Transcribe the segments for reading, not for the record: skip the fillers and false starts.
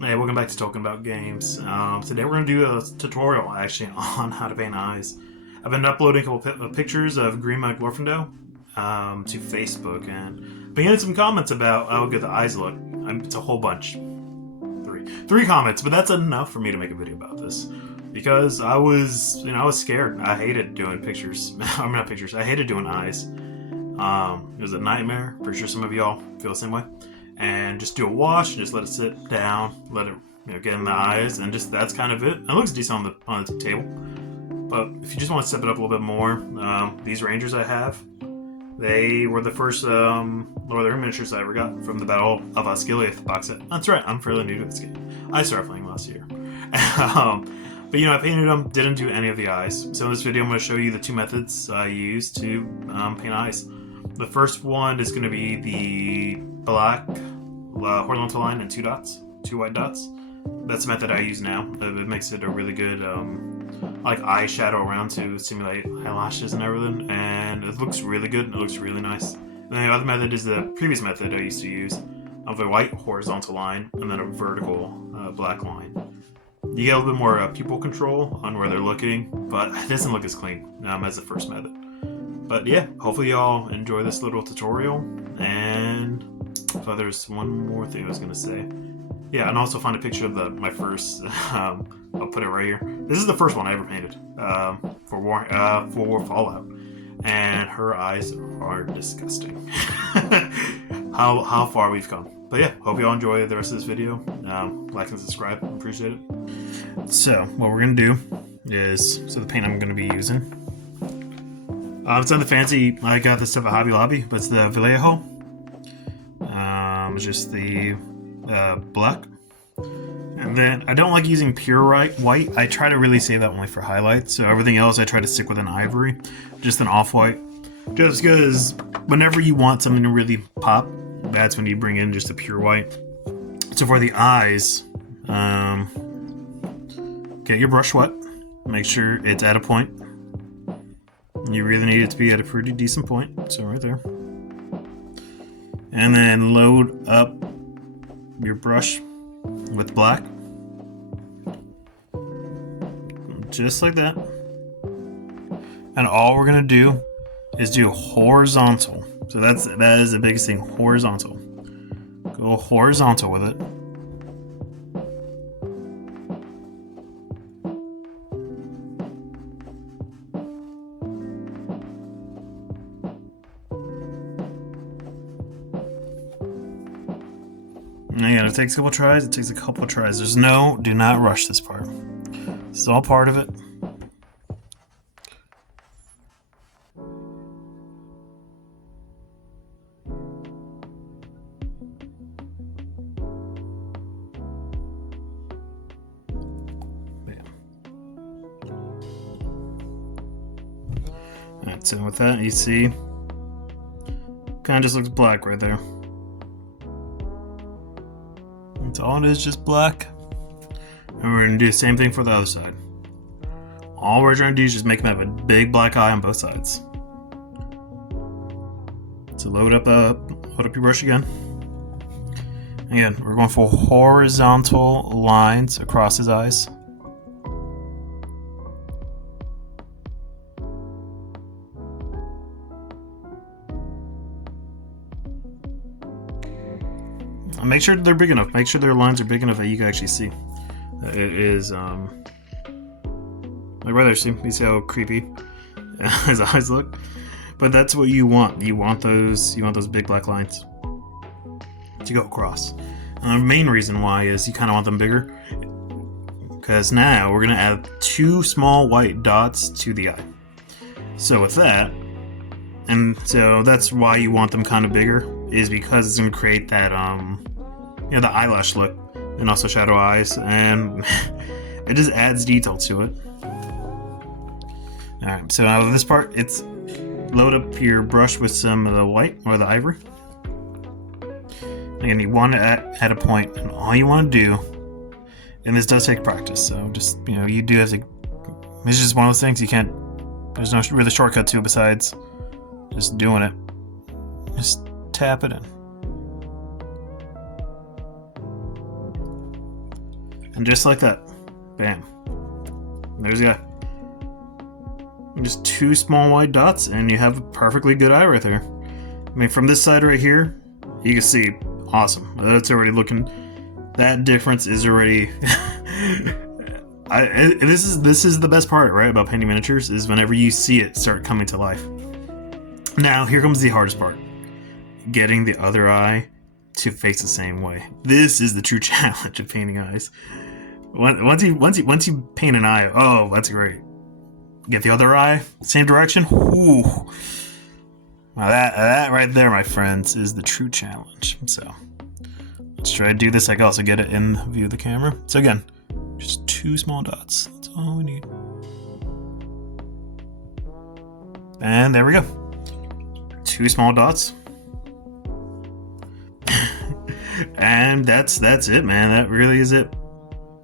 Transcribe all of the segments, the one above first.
Hey, welcome back to Talking About Games. Today we're going to do a tutorial, actually, on how to paint eyes. I've been uploading a couple pictures of Green Mike Glorfindel to Facebook, and been getting some comments about how good the eyes look. It's a whole bunch. Three comments, but that's enough for me to make a video about this. Because I was scared. I hated doing pictures. I'm not pictures. I hated doing eyes. It was a nightmare. Pretty sure some of y'all feel the same way. And just do a wash, and just let it sit down, let it get in the eyes, and just that's kind of it. It looks decent on the table, but if you just want to step it up a little bit more, these Rangers I have, they were the first Lord of the Rings miniatures I ever got from the Battle of Osgiliath box set. That's right, I'm fairly new to this game. I started playing last year. But I painted them, didn't do any of the eyes. So in this video I'm going to show you the two methods I use to paint eyes. The first one is going to be the black horizontal line and two white dots. That's the method I use now. It makes it a really good like eyeshadow around to simulate eyelashes and everything, and it looks really good and it looks really nice. And then the other method is the previous method I used to use of a white horizontal line and then a vertical black line. You get a little bit more pupil control on where they're looking, but it doesn't look as clean as the first method. But yeah, hopefully y'all enjoy this little tutorial, and there's one more thing I was going to say. Yeah, and also find a picture of my first, I'll put it right here. This is the first one I ever painted for Fallout, and her eyes are disgusting. how far we've come. But yeah, hope y'all enjoy the rest of this video. Like and subscribe, appreciate it. So, what we're going to do is, the paint I'm going to be using. It's on the fancy, I got this stuff at Hobby Lobby, but it's the Vallejo. It's just the black. And then, I don't like using pure white. I try to really save that only for highlights. So everything else I try to stick with an ivory, just an off-white. Just because whenever you want something to really pop, that's when you bring in just a pure white. So for the eyes, get your brush wet. Make sure it's at a point. You really need it to be at a pretty decent point, so right there. And then load up your brush with black. Just like that. And all we're gonna do is do horizontal. So that is the biggest thing, horizontal. Go horizontal with it. And again, it takes a couple tries, do not rush this part. This is all part of it. Alright, so with that, you see, kind of just looks black right there. That's all it is, just black. And we're going to do the same thing for the other side. All we're trying to do is just make them have a big black eye on both sides. So load up your brush again. Again, we're going for horizontal lines across his eyes. Make sure they're big enough. Make sure their lines are big enough that you can actually see. It is like right there. You see how creepy his eyes look. But that's what you want. You want those big black lines to go across. And the main reason why is you kind of want them bigger, because now we're gonna add two small white dots to the eye. So with that, and so that's why you want them kind of bigger, is because it's gonna create that the eyelash look, and also shadow eyes, and it just adds detail to it. Alright, so now this part, it's load up your brush with some of the white or the ivory. Again, you want it at a point, and all you want to do, and this does take practice, so just, you do have to, it's just one of those things you can't, there's no really shortcut to it besides just doing it. Just tap it in. And just like that, bam. There's the eye. Just 2 small white dots, and you have a perfectly good eye right there. I mean, from this side right here, you can see, awesome. That's already looking. That difference is already. This is the best part, right, about painting miniatures, is whenever you see it start coming to life. Now, here comes the hardest part: getting the other eye to face the same way. This is the true challenge of painting eyes. Once you paint an eye, oh, that's great. Get the other eye, same direction. Ooh. Now that right there, my friends, is the true challenge. So let's try to do this. I can also get it in the view of the camera. So again, just 2 small dots. That's all we need. And there we go. 2 small dots. And that's it, man. That really is it.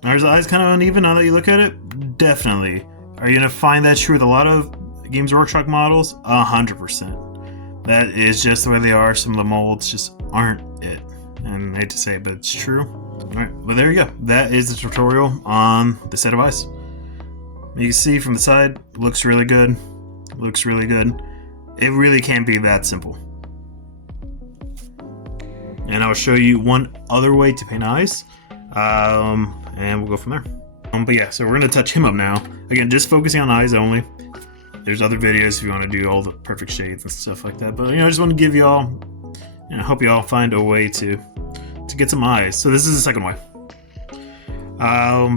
Are his eyes kind of uneven now that you look at it? Definitely. Are you gonna find that true with a lot of Games Workshop models? 100%. That is just the way they are. Some of the molds just aren't it. And I hate to say it, but it's true. Alright, well there you go. That is the tutorial on the set of eyes. You can see from the side, looks really good. Looks really good. It really can't be that simple. And I'll show you one other way to paint eyes. And we'll go from there. But yeah, so we're gonna touch him up now. Again, just focusing on eyes only. There's other videos if you want to do all the perfect shades and stuff like that. But I just want to give y'all, I hope y'all find a way to get some eyes. So this is the second way.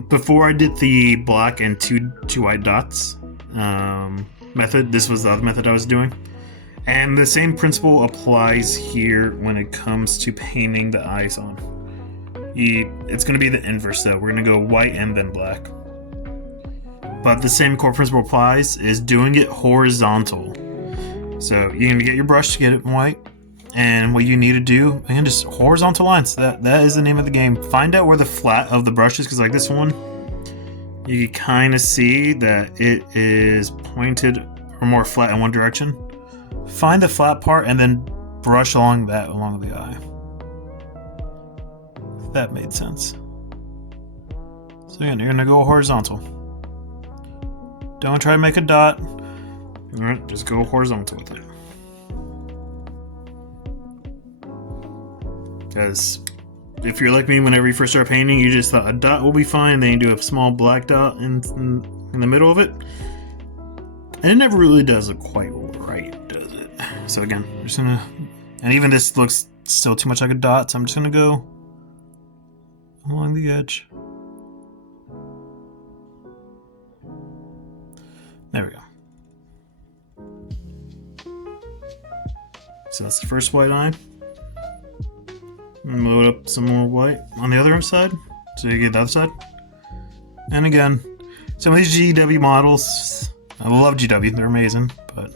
Before I did the black and two white dots method, this was the other method I was doing. And the same principle applies here when it comes to painting the eyes on. It's going to be the inverse though. We're going to go white and then black. But the same core principle applies, is doing it horizontal. So you're going to get your brush to get it white. And what you need to do, again, just horizontal lines. That is the name of the game. Find out where the flat of the brush is, because like this one, you can kind of see that it is pointed or more flat in one direction. Find the flat part and then brush along the eye. If that made sense. So again, you're gonna go horizontal. Don't try to make a dot. Alright, just go horizontal with it. Because if you're like me, whenever you first start painting, you just thought a dot will be fine, then you do a small black dot in the middle of it. And it never really does look quite right, does it? So again, I'm just gonna, and even this looks still too much like a dot, so I'm just gonna go along the edge. There we go. So that's the first white eye. And load up some more white on the other side, so you get the other side. And again, some of these GW models, I love GW, they're amazing, but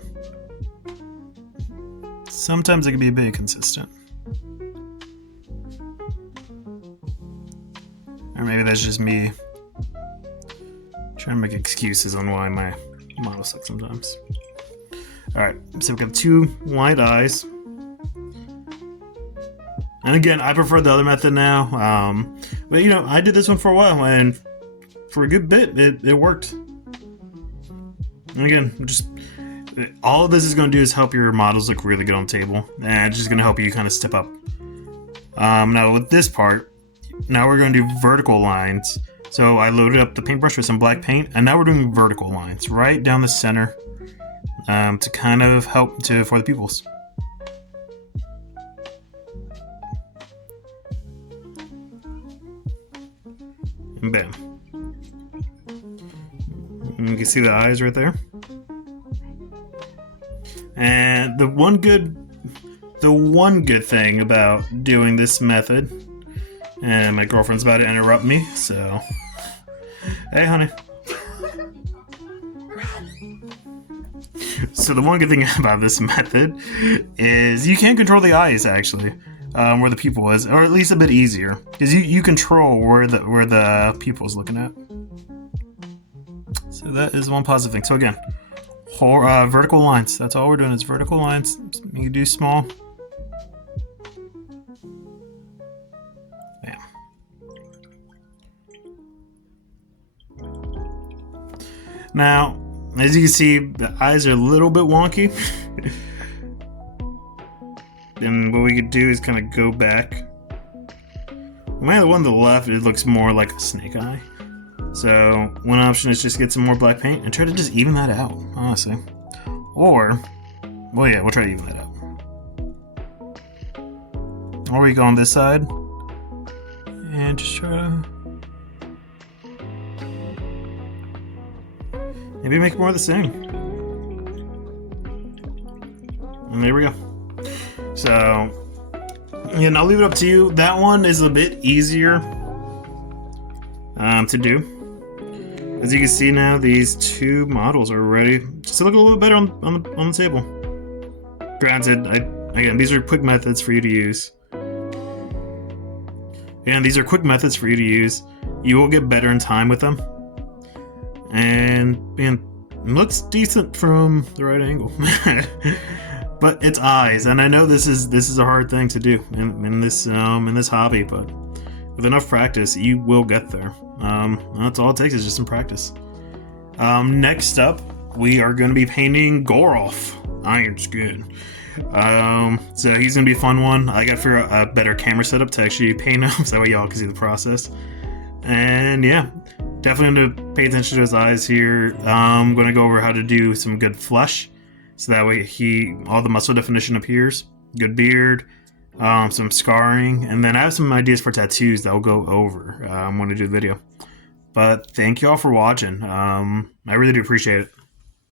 sometimes they can be a bit inconsistent. Or maybe that's just me trying to make excuses on why my models suck sometimes. Alright, so we've got 2 white eyes. And again, I prefer the other method now. But I did this one for a while, and for a good bit, it worked. And again, just all of this is going to do is help your models look really good on the table, and it's just going to help you kind of step up. Now with this part, now we're going to do vertical lines. So I loaded up the paintbrush with some black paint, and now we're doing vertical lines right down the center to kind of help for the pupils. And bam. And you can see the eyes right there. And the one good thing about doing this method, and my girlfriend's about to interrupt me, so hey honey. So the one good thing about this method is you can control the eyes actually. Where the pupil is, or at least a bit easier, because you control where the pupil is looking at. So that is one positive thing. So again, vertical lines. That's all we're doing is vertical lines. You can do small. Now, as you can see, the eyes are a little bit wonky. And what we could do is kind of go back. The one to the left, it looks more like a snake eye. So one option is just get some more black paint and try to just even that out, honestly. Or, well, yeah, we'll try to even that out. Or we go on this side and just try to maybe make more of the same. And there we go. So, and I'll leave it up to you. That one is a bit easier to do. As you can see now, these two models are ready just to look a little bit better on the table. Granted, again, these are quick methods for you to use. And these are quick methods for you to use. You will get better in time with them. And it looks decent from the right angle. But it's eyes, and I know this is a hard thing to do in this hobby, but with enough practice, you will get there. That's all it takes is just some practice. Next up, we are going to be painting Gorolf, Iron Skin. So he's going to be a fun one. I got to figure out a better camera setup to actually paint him, so that way y'all can see the process. And yeah, definitely going to pay attention to his eyes here. I'm going to go over how to do some good flesh. So that way all the muscle definition appears. Good beard, some scarring, and then I have some ideas for tattoos that I'll go over when I do the video. But thank you all for watching. I really do appreciate it.